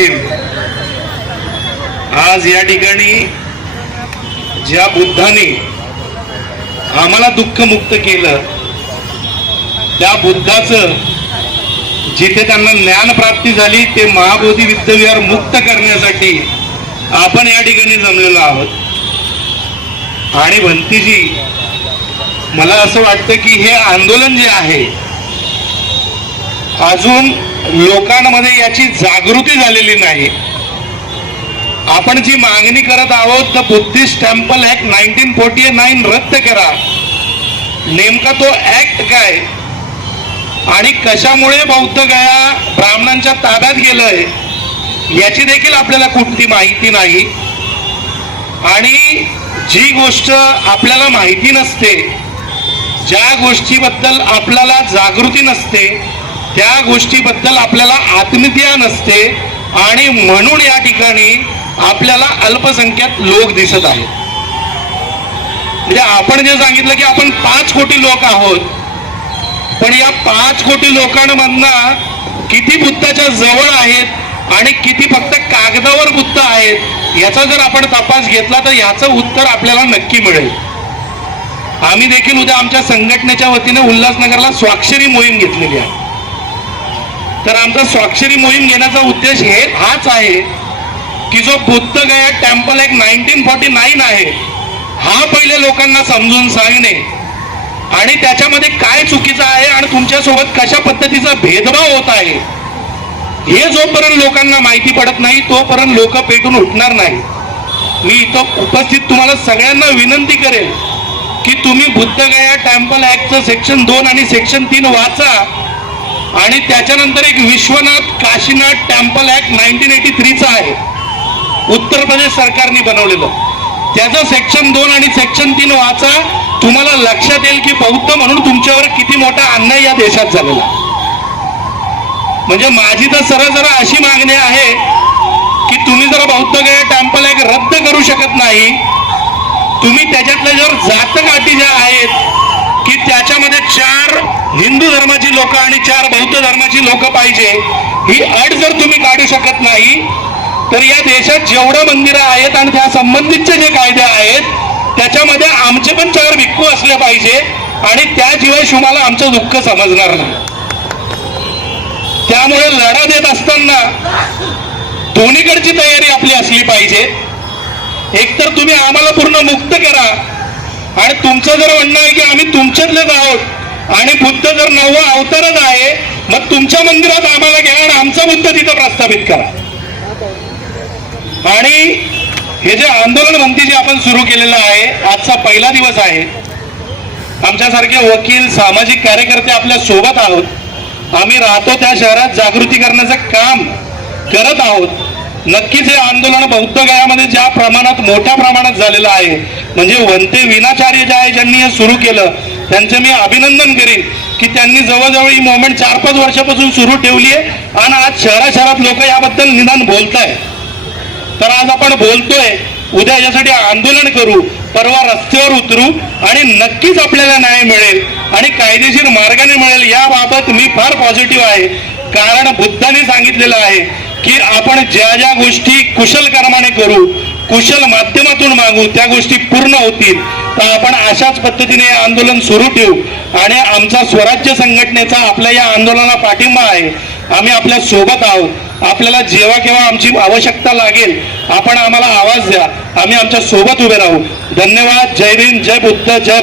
रहीम आज या ठिकाणी ज्या बुद्धाने आम्हाला दुःखमुक्त केलं त्या बुद्धाचं जिथे त्यांना ज्ञान प्राप्ती झाली ते महाबोधी विद्याविहार मुक्त करण्यासाठी आपण या ठिकाणी जमलेलो आहोत. आणि भंतीजी मला असं वाटतं की हे आंदोलन जे आहे अजून लोकांमध्ये याची जागृती झालेली नाही. आपण जी मागणी करत आहोत तर Buddhist temple act nineteen forty nine रद्द करा. नेमका तो ऍक्ट काय? आणि कशामुळे बौद्ध गया ब्राह्मणांच्या ताब्यात गेलंय? याची देखील आपल्याला कुठली माहिती नाही. आणि जी गोष्ट आपल्याला माहिती नसते ज्या गोष्टीबद्दल आपल्याला जागृती नसते त्या गोष्टीबद्दल आपल्याला आत्मज्ञान नसते आणि म्हणून या ठिकाणी आपल्याला अल्पसंख्याक लोक दिसत आहेत. म्हणजे आपण जे सांगितलं की आपण पाच कोटी लोक आहोत पण या पाच कोटी लोकांमधनं किती बुद्धाच्या जवळ आहेत आणि किती फक्त कागदावर बुद्ध आहेत याचा जर आपण तपास घेतला तर याचं उत्तर आपल्याला नक्की मिळेल. आम्ही देखील उद्या आमच्या संघटनेच्या वतीने उल्हासनगरला स्वाक्षरी मोहीम घेतलेली आहे. तर आमचा स्वाक्षरी मोहीम घेण्याचा उद्देश हे हाच आहे की जो बुद्ध गया टेम्पल एक नाईन्टीन फॉर्टी नाईन आहे हा पहिले लोकांना समजून सांगणे आणि त्याच्यामध्ये काय चुकीचं आहे आणि तुमच्यासोबत कशा पद्धतीचा भेदभाव होत आहे हे जोपर्यंत लोकांना माहिती पडत नाही तोपर्यंत लोक पेटून उठणार नाही. मी इथं उपस्थित तुम्हाला सगळ्यांना विनंती करेल की तुम्ही बुद्धगया टेम्पल ऍक्टचं सेक्शन दोन आणि सेक्शन तीन वाचा. आणि त्याच्यानंतर एक Vishwanath Kashinath temple act nineteen eighty थ्रीचा आहे. उत्तर प्रदेश सरकारने बनवलेलं. त्याचं सेक्शन दोन आणि सेक्शन तीन वाचा. तुम्हाला लक्षात येईल की बौद्ध म्हणून तुमच्यावर किती मोठा अन्याय या देशात झालेला. म्हणजे माझी तर सरळ जरा अशी मागणी आहे की तुम्ही जर बौद्ध गया टेम्पल ऍक्ट रद्द करू शकत नाही तुम्ही त्याच्यातल्या जर अटी ज्या आहेत की त्याच्यामध्ये हिंदू धर्माची लोक आणि चार बौद्ध धर्माची लोक पाहिजे ही अट जर तुम्ही काढू शकत नाही तर या देशात जेवढं मंदिरं आहेत आणि त्या संबंधितचे जे कायदे आहेत त्याच्यामध्ये आमचे पण चार भिक्खू असले पाहिजे आणि त्याशिवाय शिवाला आमचं दुःख समजणार नाही. त्यामुळे लढा देत असताना दोन्हीकडची तयारी आपली असली पाहिजे. एकतर तुम्ही आम्हाला पूर्ण मुक्त करा आणि तुमचं जर म्हणणं आहे की आम्ही तुमच्यातलेच आहोत आणि बुद्ध जर नववा अवतारच आहे मग तुमच्या मंदिरात आम्हाला घ्या आणि आमचा बुद्ध तिथं प्रस्थापित करा. आणि हे जे आंदोलन म्हणते जे आपण सुरू केलेलं आहे आजचा पहिला दिवस आहे. आमच्यासारखे वकील सामाजिक कार्यकर्ते आपल्यासोबत आहोत. आम्ही राहतो त्या शहरात जागृती करण्याचं काम करत आहोत. नक्कीच हे आंदोलन बौद्ध गयामध्ये ज्या प्रमाणात मोठ्या प्रमाणात झालेलं आहे म्हणजे वंते विनाचार्य जे आहे ज्यांनी हे सुरू केलं त्यांचं मी अभिनंदन करीन की त्यांनी जवळजवळ ही मोमेंट चार पाच वर्षापासून सुरू ठेवली आहे आणि आज शहरा शहरात लोक याबद्दल निदान बोलताय तर आज आपण बोलतोय उद्या यासाठी आंदोलन करू परवा रस्त्यावर उतरू आणि नक्कीच आपल्याला न्याय मिळेल आणि कायदेशीर मार्गाने मिळेल याबाबत मी फार पॉझिटिव्ह आहे. कारण बुद्धाने सांगितलेलं आहे की आपण ज्या ज्या गोष्टी कुशल कर्माने करू कुशल माध्यमातून मागू त्या गोष्टी पूर्ण होतील. आपण अशाच पद्धतीने हे आंदोलन सुरू ठेवू. आणि आमचा स्वराज्य संघटनेचा आपल्या या आंदोलनाला पाठिंबा आहे. आम्ही आपल्यासोबत आहोत. आपल्याला जेव्हा केव्हा आमची आवश्यकता लागेल आपण आम्हाला आवाज द्या. आम्ही आमच्यासोबत उभे राहू. धन्यवाद. जय भीम. जय बुद्ध. जय